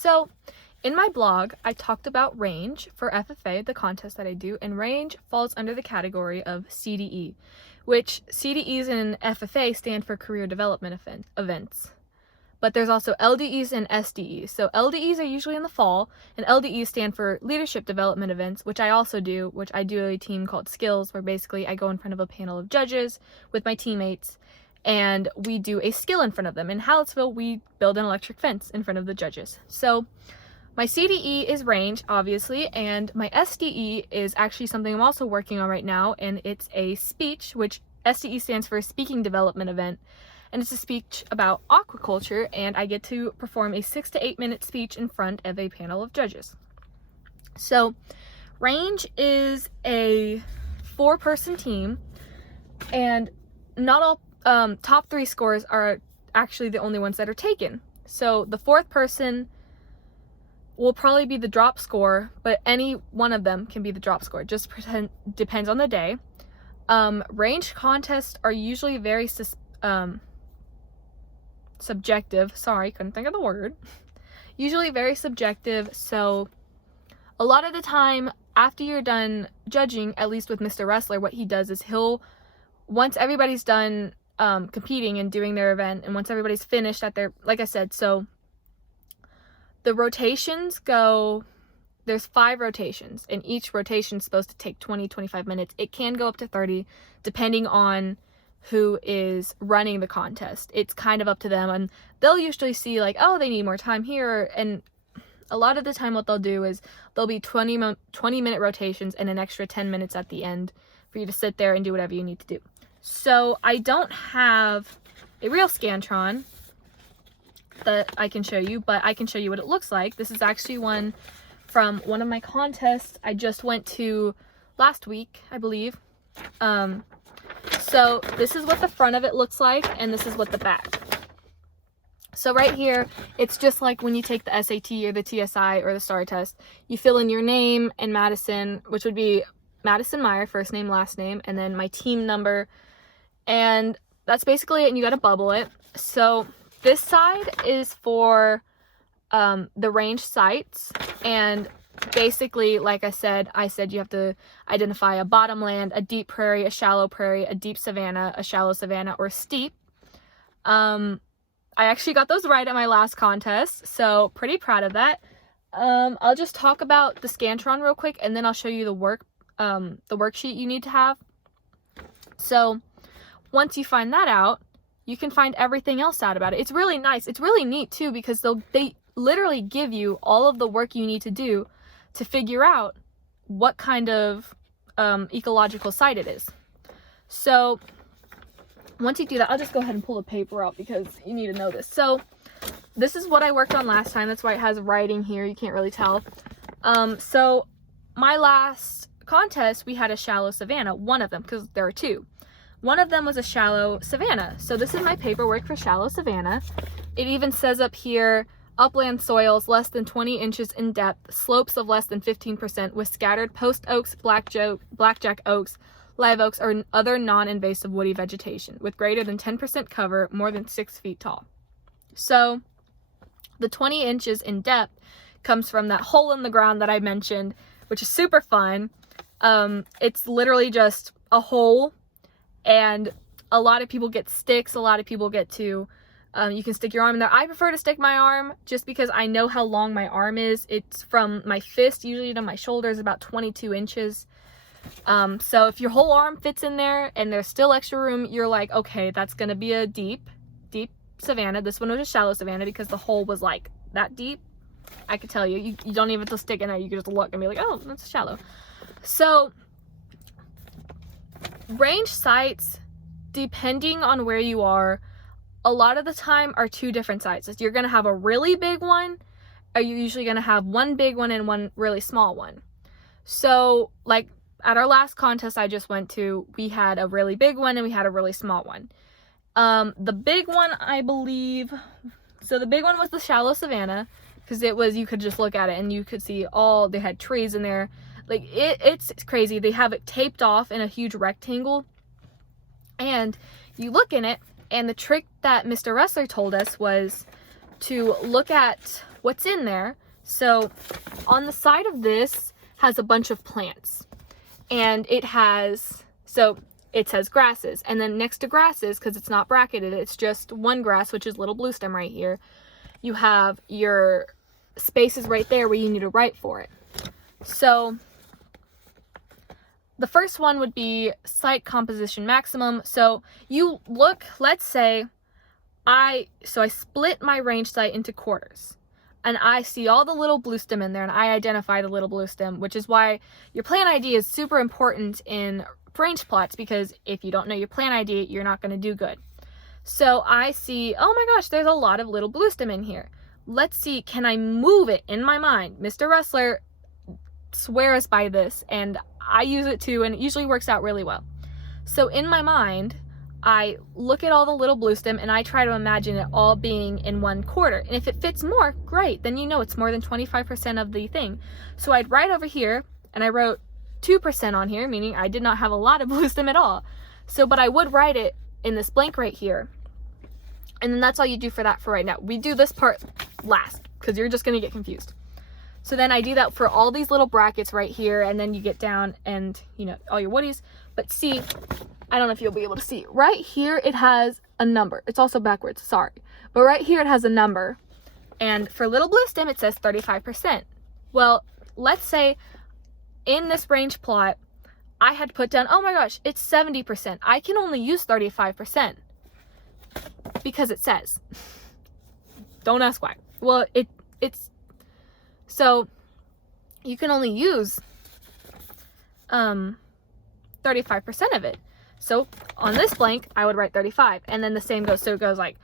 So in my blog, I talked about range for FFA, the contest that I do, and range falls under the category of CDE, which CDEs and FFA stand for career development events. But there's also LDEs and SDEs. So LDEs are usually in the fall, and LDEs stand for leadership development events, which I also do, which I do a team called Skills, where basically I go in front of a panel of judges with my teammates, and we do a skill in front of them. In Hallettsville, we build an electric fence in front of the judges. So my CDE is range, obviously, and my SDE is actually something I'm also working on right now, and it's a speech, which SDE stands for Speaking Development Event. And it's a speech about aquaculture, and I get to perform a 6 to 8 minute speech in front of a panel of judges. So range is a 4-person team, and not all top 3 scores are actually the only ones that are taken. So the 4th person will probably be the drop score, but any one of them can be the drop score. Just depends on the day. Range contests are usually very subjective. Sorry, couldn't think of the word. Usually very subjective, so a lot of the time after you're done judging, at least with Mr. Wrestler, what he does is once everybody's done competing and doing their event, and once everybody's finished at their, like I said, so the rotations go, there's 5 rotations, and each rotation is supposed to take 20-25 minutes. It can go up to 30 depending on who is running the contest. It's kind of up to them, and they'll usually see like, oh, they need more time here, and a lot of the time what they'll do is there'll be 20-minute rotations and an extra 10 minutes at the end for you to sit there and do whatever you need to do. So I don't have a real Scantron that I can show you, but I can show you what it looks like. This is actually one from one of my contests I just went to last week, I believe. So this is what the front of it looks like, and this is what the back. So right here, it's just like when you take the SAT or the TSI or the STAR test. You fill in your name and Madison, which would be Madison Meyer, first name, last name, and then my team number. And that's basically it, and you got to bubble it. So this side is for the range sites, and basically, like I said you have to identify a bottomland, a deep prairie, a shallow prairie, a deep savanna, a shallow savanna, or steep. I actually got those right at my last contest, so pretty proud of that. I'll just talk about the Scantron real quick, and then I'll show you the worksheet you need to have. So once you find that out, you can find everything else out about it. It's really nice. It's really neat too, because they literally give you all of the work you need to do to figure out what kind of ecological site it is. So once you do that, I'll just go ahead and pull the paper out because you need to know this. So this is what I worked on last time. That's why it has writing here. You can't really tell. So my last contest, we had a shallow savanna, one of them, because there are 2. One of them was a shallow savanna. So this is my paperwork for shallow savanna. It even says up here, upland soils less than 20 inches in depth, slopes of less than 15% with scattered post oaks, blackjack oaks, live oaks, or other non-invasive woody vegetation with greater than 10% cover, more than 6 feet tall. So the 20 inches in depth comes from that hole in the ground that I mentioned, which is super fun. It's literally just a hole, and a lot of people get sticks. A lot of people get to you can stick your arm in there. I prefer to stick my arm just because I know how long my arm is. It's from my fist usually to my shoulder is about 22 inches. So if your whole arm fits in there and there's still extra room, you're like, okay, that's gonna be a deep savanna. This one was a shallow savanna because the hole was like that deep. I could tell you don't even have to stick in there. You can just look and be like, oh, that's shallow. So range sites, depending on where you are, a lot of the time are 2 different sites. You're going to have a really big one, or you're usually going to have one big one and one really small one. So like at our last contest I just went to, we had a really big one and we had a really small one. The big one, I believe, so the big one was the shallow savanna, because it was, you could just look at it and you could see they had trees in there. Like it's crazy. They have it taped off in a huge rectangle, and you look in it, and the trick that Mr. Wrestler told us was to look at what's in there. So on the side of this has a bunch of plants, and it says grasses, and then next to grasses, because it's not bracketed, it's just one grass, which is little blue stem right here, you have your spaces right there where you need to write for it. So the first one would be site composition maximum. So you look, let's say I split my range site into quarters, and I see all the little blue stem in there, and I identify the little blue stem, which is why your plan ID is super important in range plots, because if you don't know your plan ID, you're not going to do good. So I see, oh my gosh, there's a lot of little blue stem in here. Let's see, can I move it in my mind? Mr. Wrestler swears by this, and I use it too, and it usually works out really well. So in my mind, I look at all the little blue stem, and I try to imagine it all being in one quarter. And if it fits more, great, then you know it's more than 25% of the thing. So I'd write over here, and I wrote 2% on here, meaning I did not have a lot of blue stem at all. So, but I would write it in this blank right here. And then that's all you do for that for right now. We do this part last, because you're just going to get confused. So then I do that for all these little brackets right here, and then you get down and, you know, all your woodies. But see, I don't know if you'll be able to see. Right here, it has a number. It's also backwards, sorry. But right here, it has a number. And for little blue stem, it says 35%. Well, let's say in this range plot, I had put down, oh my gosh, it's 70%. I can only use 35% because it says. Don't ask why. Well, it's so you can only use 35% of it. So on this blank, I would write 35, and then the same goes. So it goes like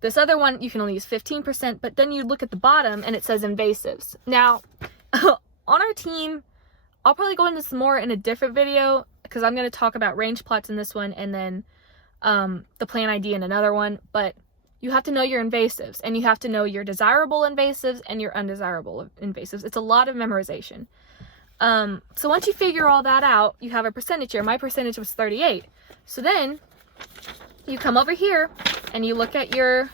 this other one, you can only use 15%, but then you look at the bottom and it says invasives. Now, on our team, I'll probably go into this more in a different video, because I'm going to talk about range plots in this one, and then the plan ID in another one. But you have to know your invasives, and you have to know your desirable invasives and your undesirable invasives. It's a lot of memorization. So once you figure all that out, you have a percentage here. My percentage was 38. So then you come over here and you look at your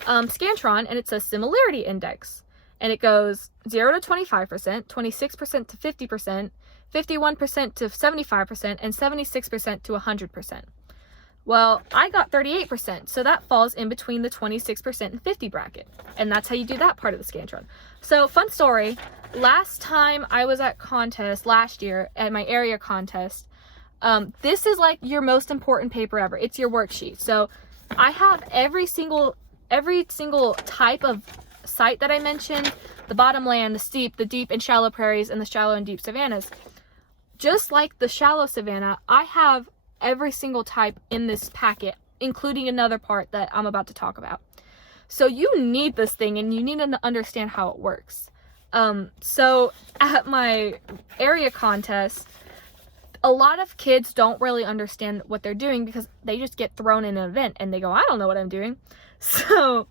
Scantron, and it says similarity index. And it goes 0 to 25%, 26% to 50%, 51% to 75%, and 76% to 100%. Well, I got 38%, so that falls in between the 26% and 50 bracket. And that's how you do that part of the Scantron. So, fun story, last time I was at contest, last year, at my area contest, this is like your most important paper ever. It's your worksheet. So, I have every single type of site that I mentioned, the bottomland, the steep, the deep and shallow prairies, and the shallow and deep savannas. Just like the shallow savanna, I have every single type in this packet, including another part that I'm about to talk about. So you need this thing, and you need to understand how it works. So at my area contest, a lot of kids don't really understand what they're doing, because they just get thrown in an event and they go, I don't know what I'm doing. So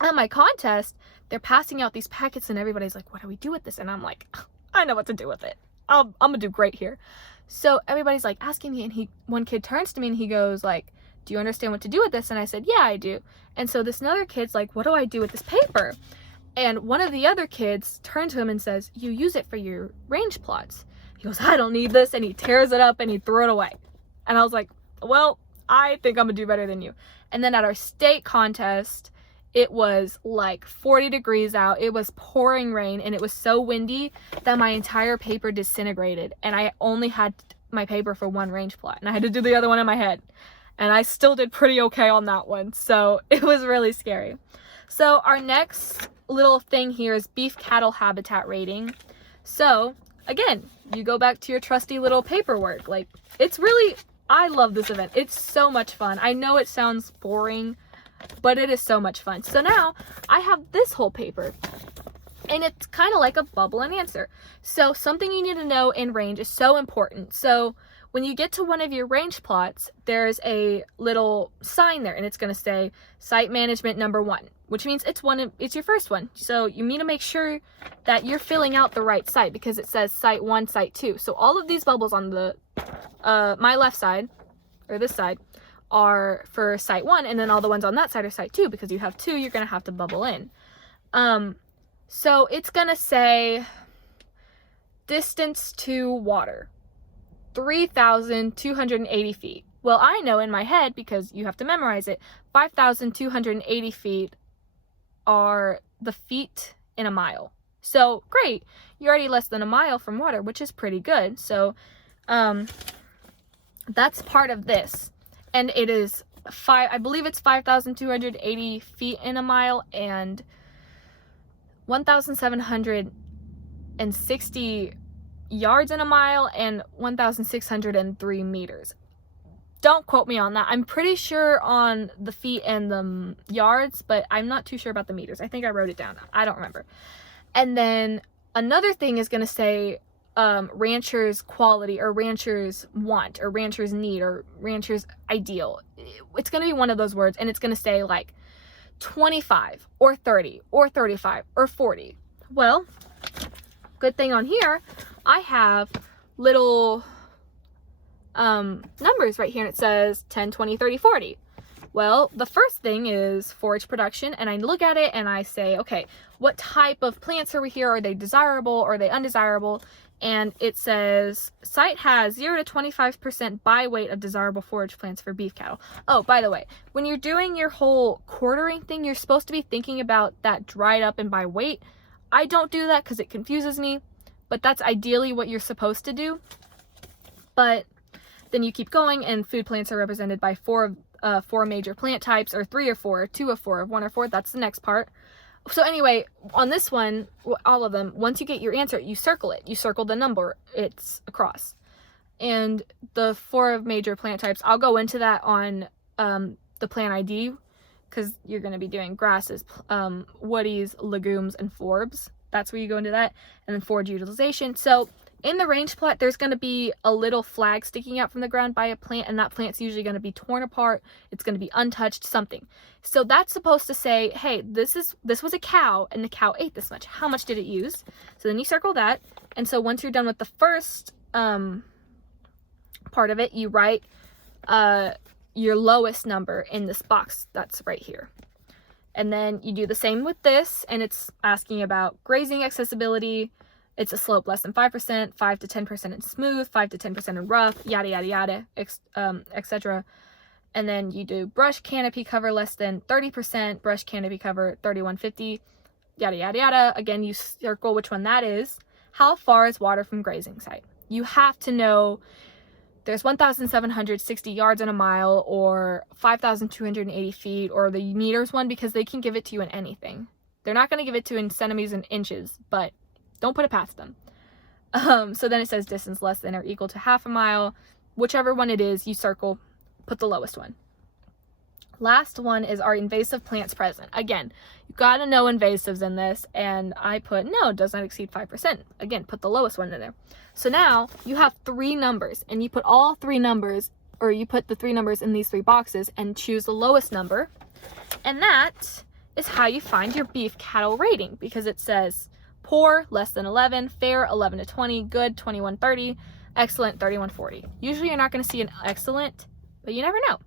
at my contest, they're passing out these packets, and everybody's like, what do we do with this? And I'm like, I know what to do with it. I'm gonna do great here. So everybody's like asking me, and one kid turns to me and he goes like, do you understand what to do with this? And I said, yeah, I do. And so this another kid's like, what do I do with this paper? And one of the other kids turned to him and says, you use it for your range plots. He goes, I don't need this. And he tears it up and he threw it away. And I was like, well, I think I'm gonna do better than you. And then at our state contest, it was like 40 degrees out. It was pouring rain, and it was so windy that my entire paper disintegrated. And I only had my paper for one range plot, and I had to do the other one in my head. And I still did pretty okay on that one. So it was really scary. So our next little thing here is beef cattle habitat rating. So again, you go back to your trusty little paperwork. Like, it's really, I love this event. It's so much fun. I know it sounds boring, but it is so much fun. So now I have this whole paper, and it's kind of like a bubble and answer. So something you need to know in range is so important. So when you get to one of your range plots, there's a little sign there, and it's going to say site management number 1, which means it's your first one. So you need to make sure that you're filling out the right site, because it says site 1, site 2. So all of these bubbles on the my left side, or this side, are for site 1, and then all the ones on that side are site 2, because you have 2 you're going to have to bubble in. So it's gonna say distance to water, 3,280 feet. Well, I know in my head, because you have to memorize it, 5,280 feet are the feet in a mile. So great, you're already less than a mile from water, which is pretty good. So that's part of this. And it is I believe it's 5,280 feet in a mile and 1,760 yards in a mile and 1,603 meters. Don't quote me on that. I'm pretty sure on the feet and the yards, but I'm not too sure about the meters. I think I wrote it down. I don't remember. And then another thing is going to say ranchers quality, or ranchers want, or ranchers need, or ranchers ideal. It's going to be one of those words, and it's going to say like 25 or 30 or 35 or 40. Well, good thing on here I have little numbers right here, and it says 10, 20, 30, 40. Well, the first thing is forage production, and I look at it and I say, okay, what type of plants are we here? Are they desirable or are they undesirable? And it says site has 0 to 25% by weight of desirable forage plants for beef cattle. Oh, by the way, when you're doing your whole quartering thing, you're supposed to be thinking about that dried up and by weight. I don't do that because it confuses me, but that's ideally what you're supposed to do. But then you keep going, and food plants are represented by four major plant types, or 3 or 4, 2 or 4, 1 or 4. That's the next part. So anyway, on this one, all of them, once you get your answer, you circle it. You circle the number it's across. And the 4 major plant types, I'll go into that on the plant ID, because you're going to be doing grasses, woodies, legumes, and forbs. That's where you go into that. And then forage utilization. So in the range plot, there's going to be a little flag sticking out from the ground by a plant, and that plant's usually going to be torn apart. It's going to be untouched, something. So that's supposed to say, hey, this was a cow, and the cow ate this much. How much did it use? So then you circle that. And so once you're done with the first part of it, you write your lowest number in this box that's right here. And then you do the same with this, and it's asking about grazing accessibility. It's a slope less than 5%, 5 to 10% in smooth, 5 to 10% in rough, yada, yada, yada, etc. And then you do brush canopy cover less than 30%, brush canopy cover 3150, yada, yada, yada. Again, you circle which one that is. How far is water from grazing site? You have to know there's 1,760 yards in a mile, or 5,280 feet, or the meters one, because they can give it to you in anything. They're not going to give it to you in centimeters and inches, but don't put it past them. So then it says distance less than or equal to half a mile. Whichever one it is, you circle, put the lowest one. Last one is, are invasive plants present? Again, you gotta know invasives in this, and I put no, does not exceed 5%. Again, put the lowest one in there. So now you have 3 numbers, and you put all 3 numbers, or you put the 3 numbers in these 3 boxes and choose the lowest number. And that is how you find your beef cattle rating, because it says poor, less than 11, fair, 11 to 20, good, 21-30, excellent, 31-40. Usually you're not going to see an excellent, but you never know.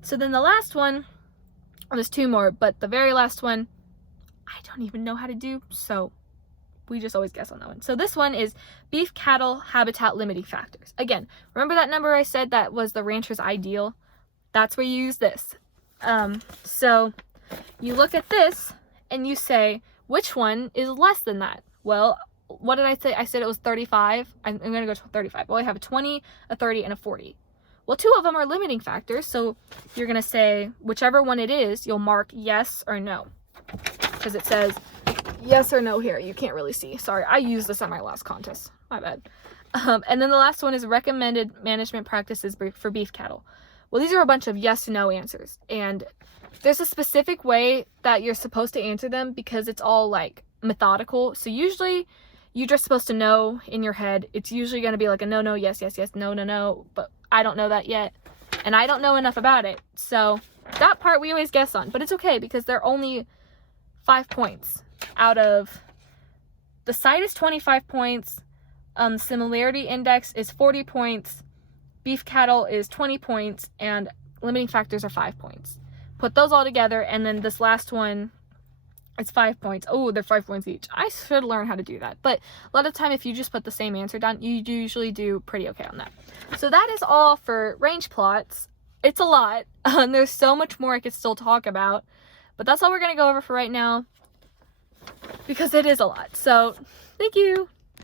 So then the last one, well, there's 2 more, but the very last one, I don't even know how to do, so we just always guess on that one. So this one is beef cattle habitat limiting factors. Again, remember that number I said that was the rancher's ideal? That's where you use this. So you look at this and you say, which one is less than that? Well, what did I say? I said it was 35. I'm going to go to 35. Well, I have a 20, a 30, and a 40. Well, 2 of them are limiting factors, so you're going to say whichever one it is, you'll mark yes or no. Because it says yes or no here. You can't really see. Sorry, I used this at my last contest. My bad. And then the last one is recommended management practices for beef cattle. Well, these are a bunch of yes or no answers. And there's a specific way that you're supposed to answer them, because it's all like methodical. So usually you're just supposed to know in your head. It's usually going to be like a no, no, yes, yes, yes, no, no, no. But I don't know that yet. And I don't know enough about it. So that part we always guess on. But it's okay, because they're only 5 points out of, the site is 25 points. Similarity index is 40 points. Beef cattle is 20 points. And limiting factors are 5 points. Put those all together, and then this last one It's 5 points. Oh, they're 5 points each. I should learn how to do that. But a lot of the time, if you just put the same answer down, you usually do pretty okay on that. So that is all for range plots. It's a lot. There's so much more I could still talk about. But that's all we're going to go over for right now, because it is a lot. So thank you.